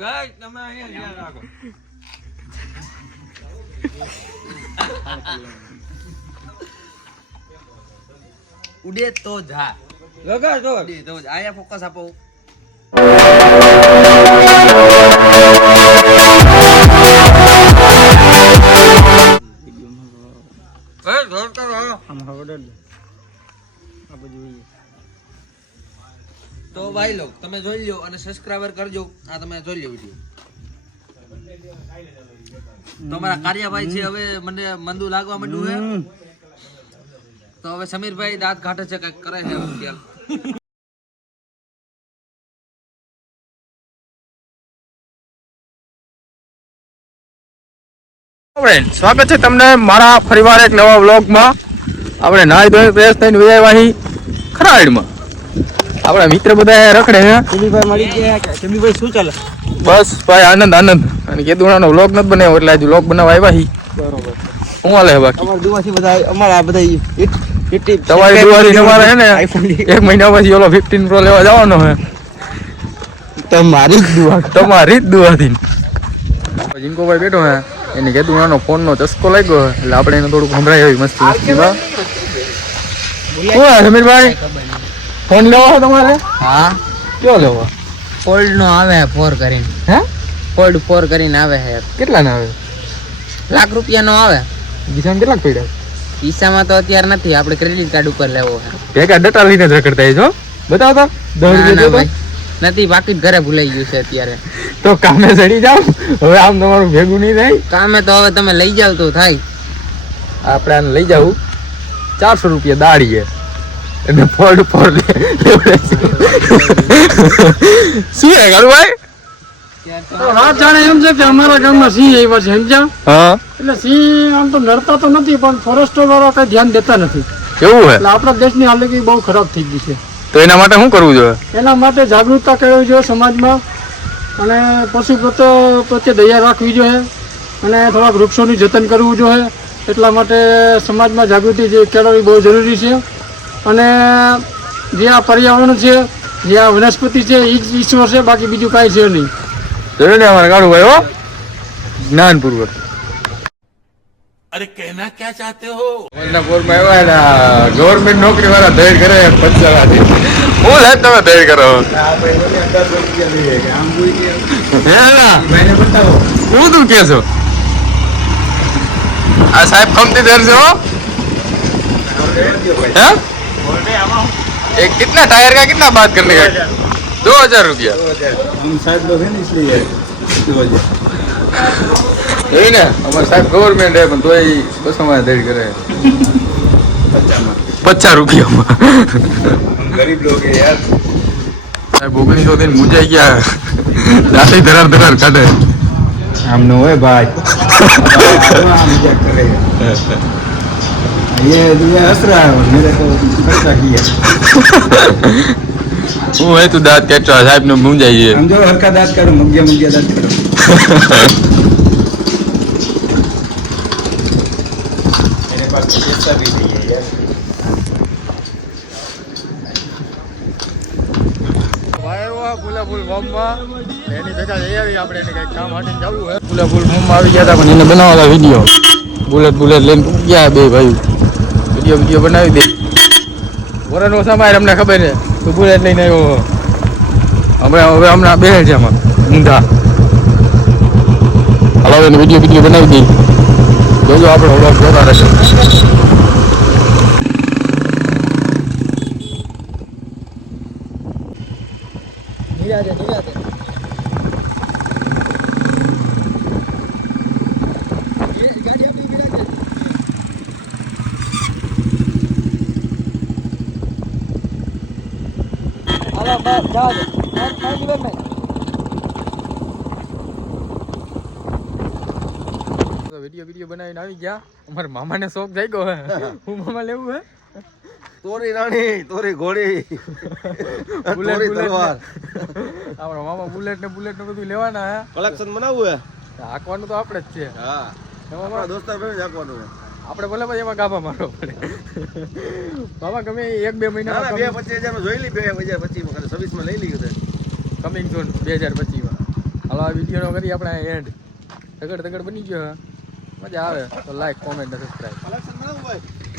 Guys તમે અહીંયા ધ્યાન રાખો. ઉડે તો જા લગાડ તો. ઉડે તો આયા ફોકસ આપો. એ ધોરતો રહો. આમ હવડર દે આ બધું જોઈએ. તો ભાઈ લોગ તમે જોઈ લ્યો અને સબસ્ક્રાઇબર કરજો. આ તમે જોઈ લ્યો વિડિયો. તો અમારા કાર્યભાઈ છે હવે મને મંદુ લાગવા માંડ્યું છે. તો હવે સમીરભાઈ દાંત કાઢે છે કઈક કરે છે અત્યારે. ફ્રેન્ડ સ્વાગત છે તમને મારા ફરીવાર એક નવા વ્લોગમાં. આપણે નાઈ ધોઈ ફ્રેશ થઈને વિજયવાહી ખરાડીમાં આપણા મિત્ર બધા રખડે છે. સુમીભાઈ મળી ગયા. સુમીભાઈ શું ચાલે? બસ ભાઈ આનંદ આનંદ. અને કેદુણાનો વ્લોગ નથી બનાવ્યો એટલે આજે વ્લોગ બનાવવા આવ્યા હી. બરોબર. હું હાલે બાકી અમાર દુવાથી બધા અમારા બધા તમારી દિવાળી તમારે છે ને એક મહિના પછી ઓલો 15 પ્રો લેવા જવાનો છે. તમારી જ દુવા. તમારી જ દુવાથી જીંકોભાઈ બેઠો હે એને કેદુણાનો ફોનનો ચસ્કો લાગ્યો એટલે આપણે એને થોડુંક સંભળાય આવી મસ્તી મસ્તીમાં. શું હે સમીરભાઈ ફોન લેવો છે તમારે? હા કયો લેવો? ફોલ્ડ નો આવે 4 કરીને. હે ફોલ્ડ 4 કરીને આવે છે. કેટલા ના આવે? લાખ રૂપિયા નો આવે. બીજામાં કેટલાક પડ્યા? હિસામાં તો અત્યારે નથી, આપણે ક્રેડિટ કાર્ડ ઉપર લેવો છે. ભેગા ડટા લઈને જ રખડતા છો બતાવતા 10 ના, ના રૂપિયા ભાઈ નથી, પાકીટ ઘરે ભૂલાઈ ગયું છે અત્યારે. તો કામે ચડી જાવ હવે આમ તમારું ભેગું નહીં થાય. કામે તો હવે તમે લઈ જાવ તો થાય. આપણે આને લઈ જાવું 400 રૂપિયા દાડીએ અને ફોલ્ડ ફોર શું હે ગાલુભાઈ? વાત જાણે એમ છે કે અમારા ગામમાં સિંહ આવ્યા છે સમજ્યા. હા એટલે સિંહ આમ તો નડતા તો નથી પણ ફોરેસ્ટર વાળા કઈ ધ્યાન દેતા નથી. કેવું હે? એટલે આપણા દેશની હાલત બહુ ખરાબ થઈ ગઈ છે. તો એના માટે શું કરવું જોઈએ? એના માટે જાગૃતતા કરવી જોઈએ સમાજમાં અને પશુ પ્રત્યે દયા રાખવી જોઈએ અને થોડાક વૃક્ષોનું જતન કરવું જોઈએ. એટલા માટે સમાજમાં જાગૃતિ કેળવવી બહુ જરૂરી છે. અને જે આ પર્યાવરણ છે, જે આ વનસ્પતિ છે એ જ ઈશ્વર છે, બાકી બીજું કાંઈ છે નહીં. જોયું ને અમારે ગાલુભાઈ હો જ્ઞાનપૂર્વક. अरे कहना क्या चाहते हो? મદનાપુરમાં આવ્યા ને ગવર્મેન્ટ નોકરી વાળા ધૈર્ય કરે પંચાવાથી. હું લે તમે ધૈર્ય કરો? હું તું કે છો? આ સાહેબ કમતી દેર છે હો. हाँ? एक कितना टायर का कितना बात करने का? 2000 रुपया. हम साहब लोग हैं इसलिए यही ना हमारे साहब गवर्नमेंट है तो ही बस हमारे देर करे 50 रुपया में. हम गरीब लोग हैं यार. साहब 1900 दिन मुझे क्या जाते धरार धरार काटे हम नो है भाई. मजाक कर रहे हैं. ये हंस रहा है मेरे को खर्चा किया. હું હે તું દાંત કેચો સાહેબ ને મૂંઝાઈ છે. हम जो हरका दांत करो मुग्या दांत करो. मेरे पास पैसा भी नहीं है यार. ફૂલાફૂલ ફોર્મમાં એની ભેગા જઈ આવી આપણે એને કંઈક કામ હાટીને જવું હે. ફૂલાફૂલ ફોર્મમાં આવી ગયા હતા પણ એને બનાવેલા વિડીયો બુલેટ લઈને ગયા બે ભાઈ વિડીયો બનાવી દે. વરનો સમાય અમને ખબર છે તું બુલેટ લઈને આવ્યો. હમણાં બે છે આમાં ઊંધા. હાલો એને વિડીયો બનાવી દઈ. જોજો આપણો વ્લોગ જોતા રહેશે. વિડીયો બનાવીને આવી ગયા. અમારા મામાને શોખ થઈ ગયો હે. હું મામા લેવું હે તોરી રાણી, તોરી ઘોડી, તોરી તલવાર. આપણા મામા બુલેટ ને બધું લેવાના હે. કલેક્શન બનાવવું હે. હાંકવાનું તો આપણે જ છે. હા. આપણા દોસ્તાર ભાઈ રાખવાનું હે. આપણે ભલે પછી એમાં ગાભા મારવો પડે. મામા ગમે 1-2 મહિના 2-25 હજાર જોઈ લી. 2025 માં 26 માં લઈ લીધું. કમિંગ ઝોન 2025 માં હાલો આ વિડીયોનો કરી આપણે એન્ડ. તગડ બની ગયો. મજા આવે તો લાઈક કોમેન્ટ અને સબસ્ક્રાઈબ. કલેક્શન બનાવવું ભાઈ.